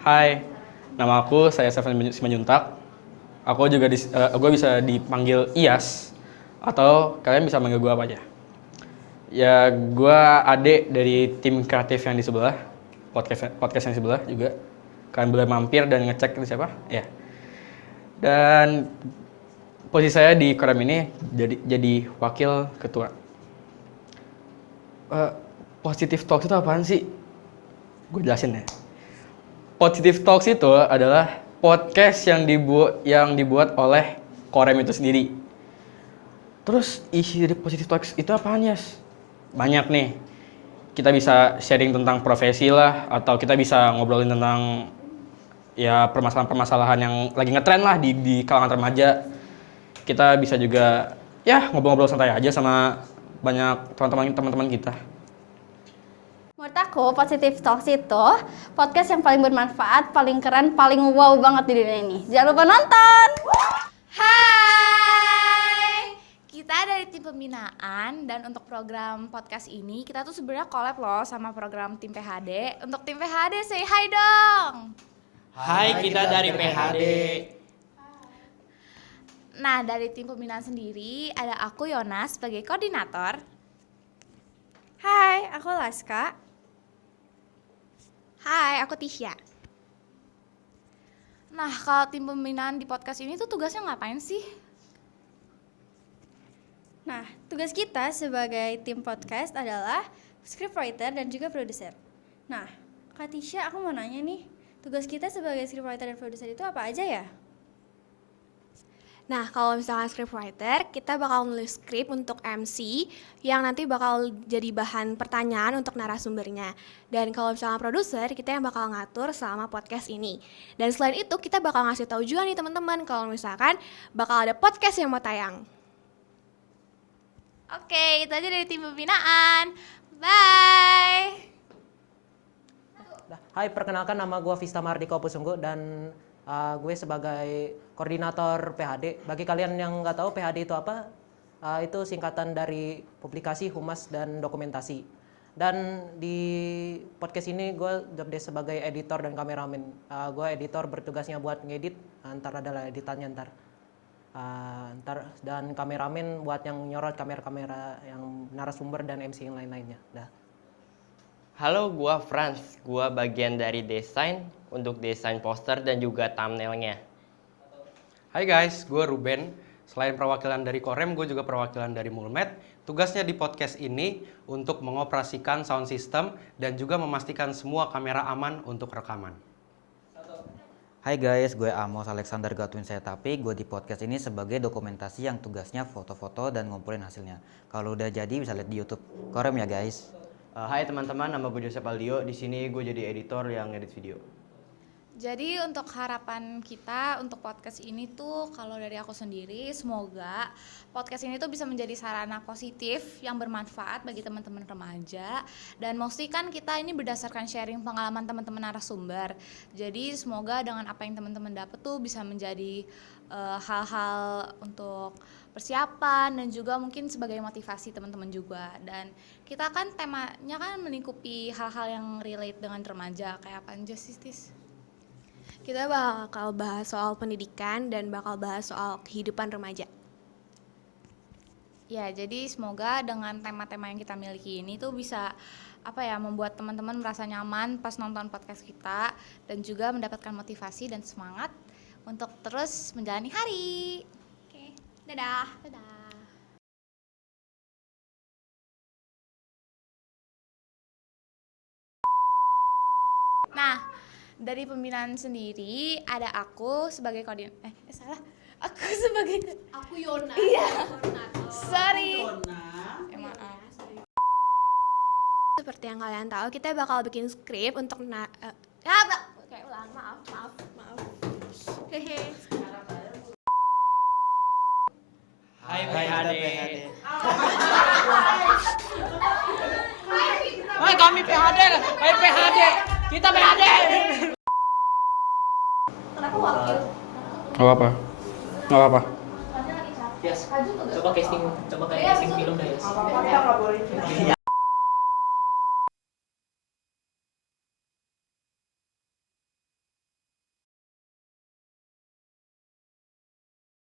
Hai, nama aku saya Seven Simanjuntak. Gue bisa dipanggil Iyas atau kalian bisa manggil gue apa aja. Ya, gue adik dari tim kreatif yang di sebelah, podcast yang di sebelah juga. Kalian boleh mampir dan ngecek itu siapa? Ya. Dan posisi saya di Korem ini jadi wakil ketua. Positive Talks itu apaan sih? Gue jelasin ya. Positive Talks itu adalah podcast yang dibuat oleh Korem itu sendiri. Terus isi dari Positive Talks itu apaan, Yas? Banyak nih. Kita bisa sharing tentang profesi lah, atau kita bisa ngobrolin tentang ya permasalahan-permasalahan yang lagi ngetren lah di kalangan remaja. Kita bisa juga ya ngobrol-ngobrol santai aja sama banyak teman-teman kita. Menurut aku, Positive Talks itu podcast yang paling bermanfaat, paling keren, paling wow banget di dunia ini. Jangan lupa nonton! Hai! Kita dari tim pembinaan dan untuk program podcast ini kita tuh sebenarnya collab loh sama program tim PHD. Untuk tim PHD say hi dong! Hai, kita dari PHD. Nah, dari tim pembinaan sendiri ada aku Yona sebagai koordinator. Hai, aku Laska. Hai, aku Tisha. Nah, kalau tim pembinaan di podcast ini tuh tugasnya ngapain sih? Nah, tugas kita sebagai tim podcast adalah scriptwriter dan juga produser. Nah, Kak Tisha, aku mau nanya nih, tugas kita sebagai scriptwriter dan produser itu apa aja ya? Nah, kalau misalkan scriptwriter, kita bakal nulis skrip untuk MC yang nanti bakal jadi bahan pertanyaan untuk narasumbernya. Dan kalau misalkan produser, kita yang bakal ngatur selama podcast ini. Dan selain itu, kita bakal ngasih tahu juga nih teman-teman kalau misalkan bakal ada podcast yang mau tayang. Oke, itu aja dari tim pembinaan. Bye! Hai, perkenalkan nama gue Vista Mardika Pusunggu dan gue sebagai koordinator PHD. Bagi kalian yang nggak tahu PHD itu apa, itu singkatan dari publikasi, humas, dan dokumentasi. Dan di podcast ini gue job desk sebagai editor dan kameramen. Gue editor bertugasnya buat ngedit, ntar adalah editannya ntar dan kameramen buat yang nyorot kamera-kamera yang narasumber dan MC yang lain-lainnya. Dah. Halo, gua Franz. Gua bagian dari desain untuk desain poster dan juga thumbnailnya. Hai guys, gue Ruben. Selain perwakilan dari Korem, gue juga perwakilan dari Mulmed. Tugasnya di podcast ini untuk mengoperasikan sound system dan juga memastikan semua kamera aman untuk rekaman. Hai guys, gue Amos Alexander Gatwin Setapi. Gue di podcast ini sebagai dokumentasi yang tugasnya foto-foto dan ngumpulin hasilnya. Kalau udah jadi bisa lihat di YouTube Korem ya guys. Hai teman-teman, nama gue Joseph Aldio. Di sini gue jadi editor yang edit video. Jadi untuk harapan kita untuk podcast ini tuh kalau dari aku sendiri semoga podcast ini tuh bisa menjadi sarana positif yang bermanfaat bagi teman-teman remaja dan mostly kan kita ini berdasarkan sharing pengalaman teman-teman narasumber. Jadi semoga dengan apa yang teman-teman dapat tuh bisa menjadi hal-hal untuk persiapan dan juga mungkin sebagai motivasi teman-teman juga. Dan kita kan temanya kan melingkupi hal-hal yang relate dengan remaja kayak apa aja sih, Tis? Kita bakal bahas soal pendidikan dan bakal bahas soal kehidupan remaja. Ya, jadi semoga dengan tema-tema yang kita miliki ini tuh bisa membuat teman-teman merasa nyaman pas nonton podcast kita dan juga mendapatkan motivasi dan semangat untuk terus menjalani hari. Oke, dadah. Dadah. Nah, dari pembinaan sendiri ada aku sebagai koordinator. Aku sebagai Yona. Iya. Sorry. Maaf. Seperti yang kalian tahu, kita bakal bikin skrip untuk maaf. Hehe. Hai PHD. Hai kami PHD. Hai PHD. Kita PHD. Kenapa wakil? Gak apa-apa. Yes. Coba casting film dah, Yes.